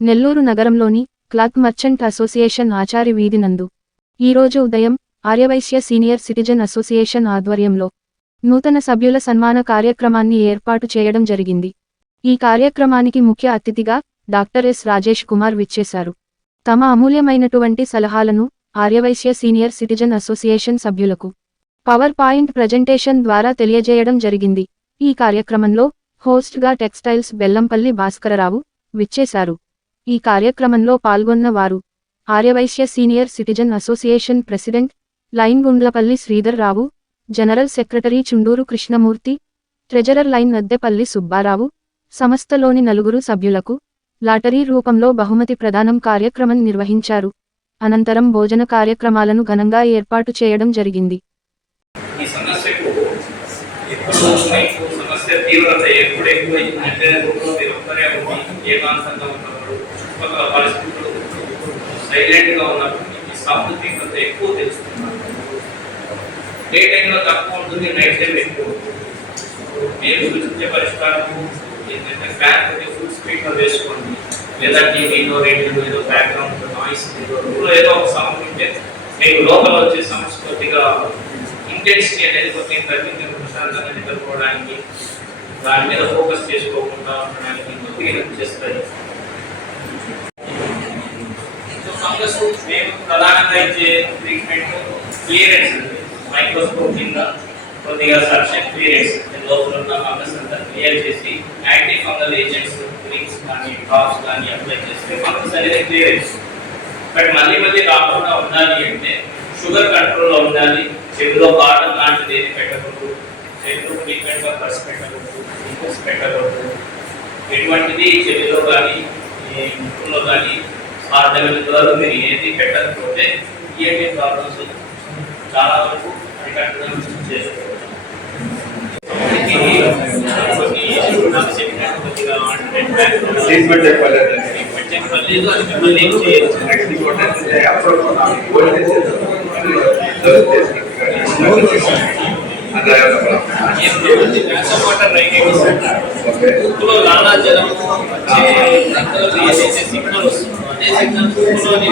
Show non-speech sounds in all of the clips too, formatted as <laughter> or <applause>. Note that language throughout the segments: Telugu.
నెల్లూరు నగరంలోని క్లాత్ మర్చెంట్ అసోసియేషన్ ఆచారి వీధి నందు. ఈరోజు ఉదయం ఆర్యవైశ్య సీనియర్ సిటిజన్ అసోసియేషన్ ఆధ్వర్యంలో నూతన సభ్యుల సన్మాన కార్యక్రమాన్ని ఏర్పాటు చేయడం జరిగింది. ఈ కార్యక్రమానికి ముఖ్య అతిథిగా డాక్టర్ ఎస్ రాజేష్ కుమార్ విచ్చేశారు. తమ అమూల్యమైనటువంటి సలహాలను ఆర్యవైశ్య సీనియర్ సిటిజన్ అసోసియేషన్ సభ్యులకు పవర్ పాయింట్ ప్రజెంటేషన్ ద్వారా తెలియజేయడం జరిగింది. ఈ కార్యక్రమంలో హోస్ట్గా టెక్స్టైల్స్ బెల్లంపల్లి భాస్కరరావు విచ్చేశారు. ఈ కార్యక్రమంలో పాల్గొన్న వారు Aryavysya senior citizen association president lion Gundlapalli Sridhar Rao general secretary Chunduru Krishnamurthy treasurer lion Naddepalli Subbarao సంస్థలోని నలుగురు సభ్యులకు లాటరీ రూపంలో బహుమతి ప్రదానం కార్యక్రమం నిర్వహించారు. అనంతరం భోజన కార్యక్రమాలను ఘనంగా ఏర్పాటు చేయడం జరిగింది. తీవ్రత ఎప్పుడు ఎక్కువైందంటే మీరు ఒక్కరే ఉండి ఏకాంతంగా ఉన్నప్పుడు చుట్టుపక్కల పరిస్థితులు సైలెంట్గా ఉన్నప్పుడు ఈ సౌండ్ తీవ్రత ఎక్కువ తెలుస్తున్నారు డే టైంలో తక్కువ ఉంటుంది నైట్ టైం ఎక్కువ మీరు సూచించే పరిష్కారం ఏంటంటే ఫ్యాన్ ఫుల్ స్పీడ్గా వేసుకోండి లేదా టీవీలో రేడియోలో ఏదో బ్యాక్గ్రౌండ్ నాయిస్ ఏదో ఏదో ఒక సౌండ్ ఉంటే మీకు లోపల వచ్చే సమస్య కొద్దిగా ఇంటెన్సిటీ అనేది కొద్దిగా తగ్గింది ప్రశాంతంగా నిద్రపోవడానికి దాని మీద ఫోకస్ చేసుకోకుండా ఉండడానికి హెల్ప్ చేస్తాయి ఫంగస్ మేము ప్రధానంగా ఇచ్చే ట్రీట్మెంట్ క్లియరెన్స్ మైక్రోస్కోప్ కింద కొద్దిగా సర్షన్ క్లియరెన్స్ లోపల ఉన్న ఫంగస్ అంతా క్లియర్ చేసి యాంటీ ఫంగల్ ఏజెంట్స్ క్రీమ్స్ కానీ డ్రాప్స్ కానీ అప్లై చేస్తే ఫంగస్ అనేది క్లియరెన్స్. బట్ మళ్ళీ మళ్ళీ రాకుండా ఉండాలి అంటే షుగర్ కంట్రోల్లో ఉండాలి చెవిలో కాటన్ లాంటిది ఏది పెట్టకూడదు. చెవిలో ఫ్రీక్వెంట్గా పర్స్ పెట్టకూడదు ఇంకోస్ పెట్టకూడదు ఎటువంటిది చెవిలో కానీ ముక్కులో కానీ సాధ్యమైనంత వరకు మీరు ఏది పెట్టకపోతే ఈఎంటీ ప్రాబ్లమ్స్ చాలా వరకు అరికట్టడం చేసుకోవచ్చు. కొద్దిగా ట్రీట్మెంట్ ట్రీట్మెంట్ చెప్పలేదు ముక్కులో లాలాజలం రక్తంలో ఏదైతే సిగ్నల్ వస్తుందో అదే సిగ్నల్ ముక్కులోని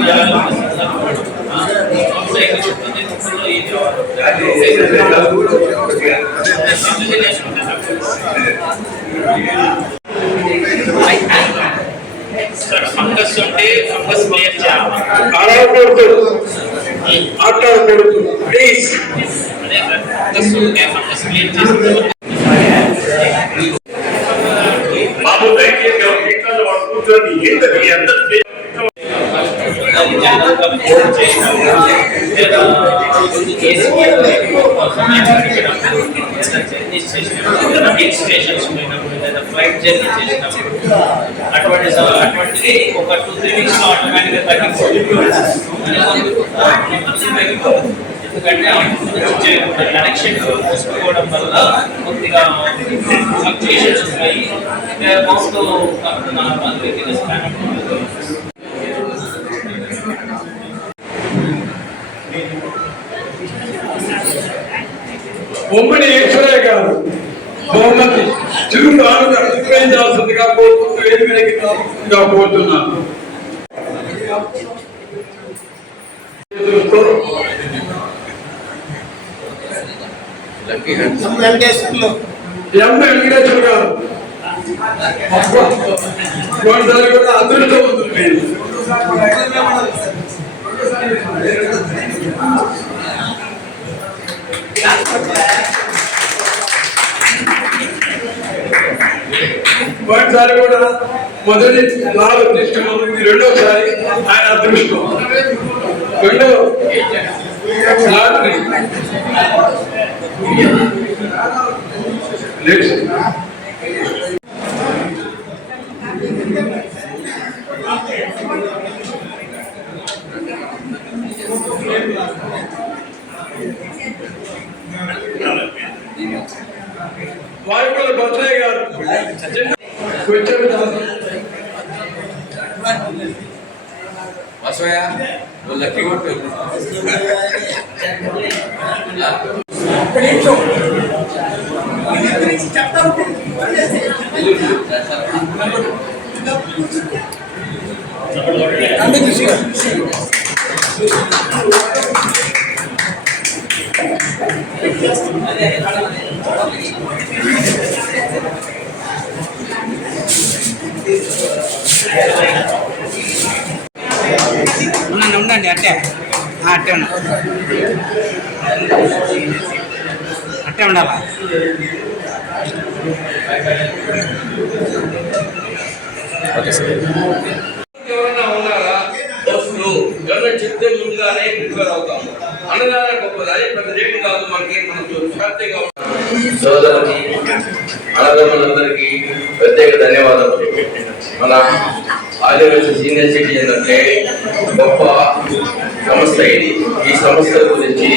ఫంగస్ ఉంటే ఫంగస్ క్లియర్ చేయాలి మాట్లాడకూడదు ప్లీజ్ అదే ఫంగస్ ఉంటే ఫంగస్ క్లియర్ చేసి బాబు దయచేసి ఒక గీతాలు వాడు కూర్చొని ఏంటది ఎంత జనరల్గా ఫోన్ చేసినప్పుడు లేదా కేసు జర్నీస్ చేసినప్పుడు లేదా హిల్ స్టేషన్స్ పోయినప్పుడు లేదా ఫ్లైట్ జర్నీ చేసినప్పుడు అటువంటి స- అటువంటిది ఒక టూ త్రీ వీక్స్ లో ఆటోమేటిక్గా తగ్గిపోతుంది తగ్గిపోతుంది ఎందుకంటే కనెక్షన్స్ తీసుకోవడం వల్ల కొద్దిగా ఫ్లక్చుయేషన్స్ ఉంటాయి amount normal with span Bommadi Eshwaraiah బహుమతి చిరుకు ఆనుగా అనుగ్రహించాల్సిందిగా కోరుకుంటూ వేదికలకి రావాల్సిందిగా కోరుతున్నాను. ఎం వెంకటేశ్వర గారు కూడా ఒకసారి కూడా మొదటి నాలుగు తీసుకున్నాము ఇది రెండోసారి ఆయన అదృష్టం. రెండో వాయుకుల బొత్సయ్య గారు వచ్చారు వాసవయ్య నువ్వు లక్కీ కొట్టు. <laughs> చెప్తాను బండి తీసుకో ఉండండి ఉండండి అట్టే ఆ, అట్టే ఉండండి అట్టే ఉండాలా? ఎవరైనా ఉన్నారా? దోస్తులు ఎవరైనా చెప్తే ముందుగానే ప్రిపేర్ అవుతాం అన్నదానం గొప్పది పెద్ద రేటు కాదు మనకి మనం శాంతిగా సోదరుని అన్నదమ్ములందరికీ ప్రత్యేక ధన్యవాదాలు. మన ఆదివాసీ సీనియర్ సిటిజన్ అంటే గొప్ప సంస్థ ఇది. ఈ సంస్థ గురించి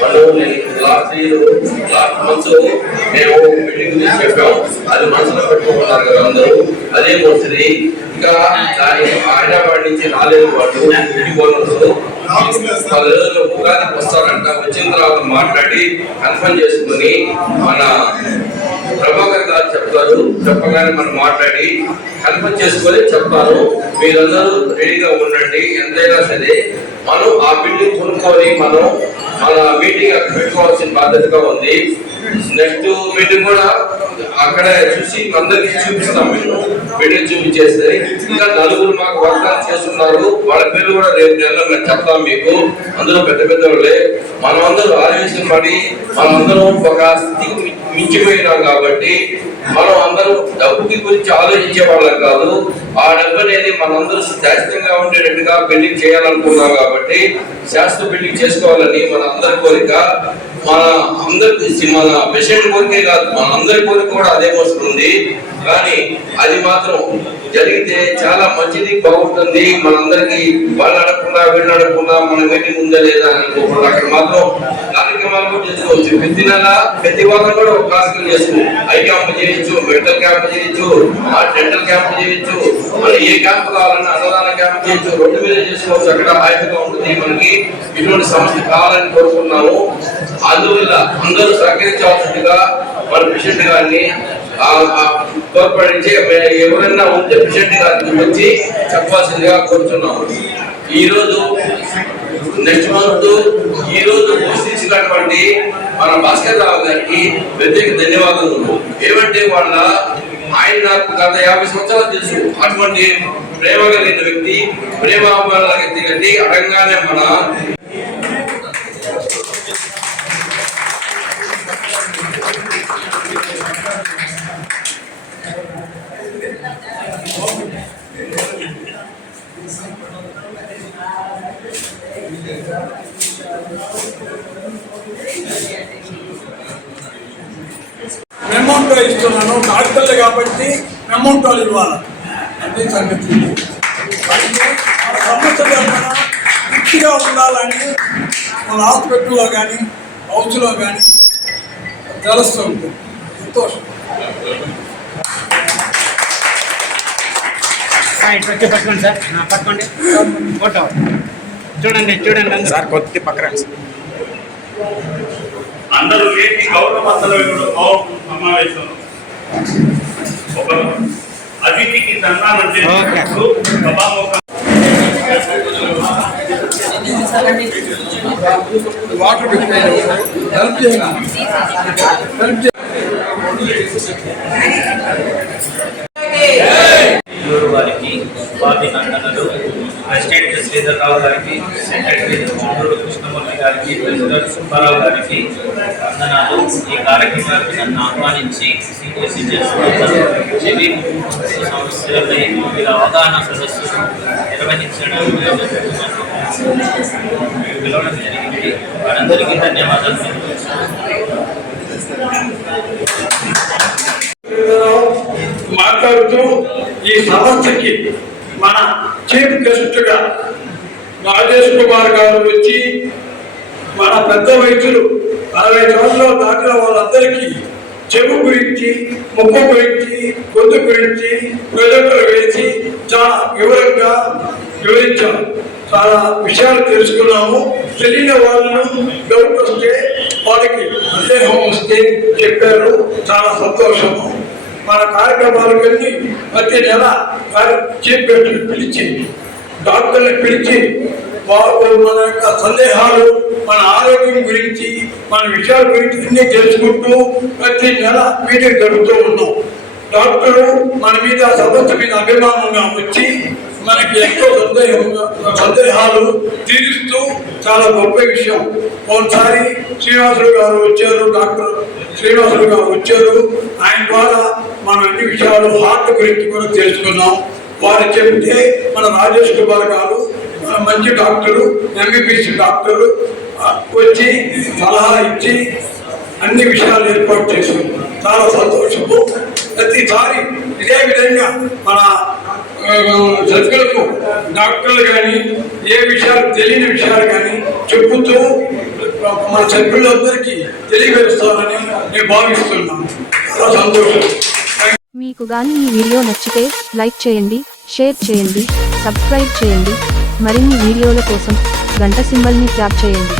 మనం నేను లాస్ట్ ఇయర్ లాస్ట్ మంత్ మేము మీటింగ్ గురించి చెప్పాము. అది మనసులో పెట్టుకుంటున్నారు కదా అందరూ. అదే మంచిది ఇంకా దాని హైదరాబాద్ నుంచి రాలేదు వాళ్ళు ఇంటి పది రోజులు ఉగాదికి వస్తారంట వచ్చిన తర్వాత మాట్లాడి కన్ఫర్మ్ చేసుకుని మన ప్రభాకర్ గారు చెప్తారు. చెప్పగానే మనం మాట్లాడి కన్ఫర్మ్ చేసుకొని చెప్తాను మీరందరూ రెడీగా ఉండండి. ఎంతైనా సరే మనం ఆ బిల్డింగ్ కొనుక్కొని మనం మన మీటింగ్ అక్కడ పెట్టుకోవాల్సిన బాధ్యతగా ఉంది. నెక్స్ట్ మీటింగ్ కూడా అక్కడ చూసి అందరికి చూపిస్తాం మేము. బిల్డింగ్ చూపించేస్తే ఇంకా నలుగురు మాకు వర్గాలు చేస్తున్నారు. వాళ్ళ పేర్లు కూడా రేపు నెలలో మేము చెప్తాం మీకు. అందులో పెద్ద పెద్ద వాళ్ళే. మనమందరూ ఆలోచించబడి ఆలోచన పడి ఒక స్థితికి మించిపోయినాం కాబట్టి మనం అందరం డబ్బుకి గురించి ఆలోచించే వాళ్ళం కాదు. ఆ డబ్బు అనేది మనందరూ శాశ్వతంగా ఉండేటట్టుగా బిల్డింగ్ చేయాలనుకున్నాం కాబట్టి శాశ్వత బిల్డింగ్ చేసుకోవాలని మన అందరి కోరిక. మన అందరి మన పేషెంట్ కోరికే కాదు మన అందరి కోరిక కూడా అదే వస్తుంది కానీ అది మాత్రం జరిగితే చాలా మంచిది బాగుంటుంది. మనందరికి వాళ్ళు అడగకుండా వీళ్ళు అడగకుండా మన మీటింగ్ ఉందా లేదా అనుకోకుండా అక్కడ మాత్రం కార్యక్రమాలు కూడా చేసుకోవచ్చు. ప్రతి నెల ప్రతి వారం కూడా ఒక క్లాసులు చేసుకోవచ్చు ఐ క్యాంప్ చేయొచ్చు మెడికల్ క్యాంప్ చేయొచ్చు ఆ డెంటల్ క్యాంప్ చేయొచ్చు మన ఏ క్యాంప్ కావాలన్నా అన్నదాన క్యాంప్ చేయొచ్చు. రెండు మీద చేసుకోవచ్చు. అక్కడ హాయిగా ఉంటుంది మనకి. ఇటువంటి సమస్య కావాలని కోరుకున్నాము. అందువల్ల అందరూ సహకరించాల్సిందిగా మన పేషెంట్ గారిని తోడ్పడించి ఎవరైనా ఉంటే పేషెంట్ గారికి వచ్చి చెప్పాల్సిందిగా కోరుతున్నాము ఈ రోజు నెక్స్ట్ మంత్ ఈ రోజు పోషించినటువంటి మన భాస్కర్ రావు గారికి ప్రత్యేక ధన్యవాదాలు ఏమంటే వాళ్ళ ఆయన నాకు గత యాభై సంవత్సరాలు తెలుసు. అటువంటి ప్రేమ కలిగిన వ్యక్తి ప్రేమ అభిమానాల వ్యక్తి కంటే అడగానే మన మెమౌంటో ఇస్తున్నాను డాక్టర్లు కాబట్టి మెమౌంటోలు ఇవ్వాలి. అంటే సంగతి. అయితే మన ఏమైనా తృప్తిగా ఉండాలని మన హాస్పిటల్లో కానీ హౌస్లో కానీ తెలుస్తుంది సంతోషం సార్ ఇటు వచ్చి పట్టుకోండి సార్. పట్టుకోండి. ఫోటో. చూడండి చూడండి. సార్ కొద్ది పక్కన అందరూ సమావేశం. ఒక అతిథికి సన్మానం చేసినప్పుడు సభాముఖం. వాటర్ పెట్టారు హెల్ప్ చేయాలి హెల్ప్ చేయాలి నెల్లూరు వారికి అభినందనలు ప్రెసిడెంట్ శ్రీధర్రావు గారికి సెక్రటరీ చంద్రుడు కృష్ణమూర్తి గారికి ప్రెసిడెంట్ సుబ్బారావు గారికి వందనాలు. ఈ కార్యక్రమానికి నన్ను ఆహ్వానించి సీనియర్ సిటిజన్స్ చెవి సమస్యలపై వివిధ అవగాహన సదస్సులు నిర్వహించడం పిలవడం జరిగింది. వారందరికీ ధన్యవాదాలు మాట్లాడుతూ ఈ సమస్యకి మన చీఫ్ గెస్ట్గా రాజేష్ కుమార్ గారు వచ్చి మన పెద్ద వైద్యులు అరవై సంవత్సరాలు దాటిన వాళ్ళందరికీ చెవు గురించి ముక్కు గురించి గొంతు గురించి ప్రొజెక్టర్ వేసి చాలా వివరంగా వివరించారు చాలా విషయాలు తెలుసుకున్నాము. తెలియని వాళ్ళను డౌట్ వస్తే వాళ్ళకి సందేహం వస్తే చెప్పారు. చాలా సంతోషము. మన కార్యక్రమాలకు వెళ్ళి ప్రతి నెల కార్య- చీఫ్ పిలిచి డాక్టర్ని పిలిచి వారు మన యొక్క సందేహాలు మన ఆరోగ్యం గురించి మన విషయాల గురించి అన్ని తెలుసుకుంటూ ప్రతి నెల మీటింగ్ జరుగుతూ ఉన్నాం. డాక్టరు మన మీద సమస్య మీద అభిమానంగా వచ్చి మనకి ఎంతో సందేహంగా సందేహాలు తీరుస్తూ చాలా గొప్ప విషయం. ఒకసారి శ్రీనివాసులు గారు వచ్చారు డాక్టర్ శ్రీనివాసులు గారు వచ్చారు. ఆయన ద్వారా మనం అన్ని విషయాలు హార్ట్ గురించి కూడా తెలుసుకున్నాం. వారు చెబితే మన రాజేష్ కుమార్ గారు మన మంచి డాక్టరు ఎంబీబీఎస్ డాక్టరు వచ్చి సలహా ఇచ్చి అన్ని విషయాలు ఏర్పాటు చేశాం చాలా సంతోషము. ప్రతిసారి ఇదే విధంగా మన ఆ, డాక్టర్లు కానీ ఏ విషయాలు తెలియని విషయాలు కానీ చెప్పుతూ మన సభ్యులందరికీ తెలియపరుస్తామని నేను భావిస్తున్నాను. సంతోషం. మీకు గాని ఈ వీడియో నచ్చితే లైక్ చేయండి షేర్ చేయండి సబ్స్క్రైబ్ చేయండి. మరిన్ని వీడియోల కోసం గంట సింబల్ని ట్యాప్ చేయండి.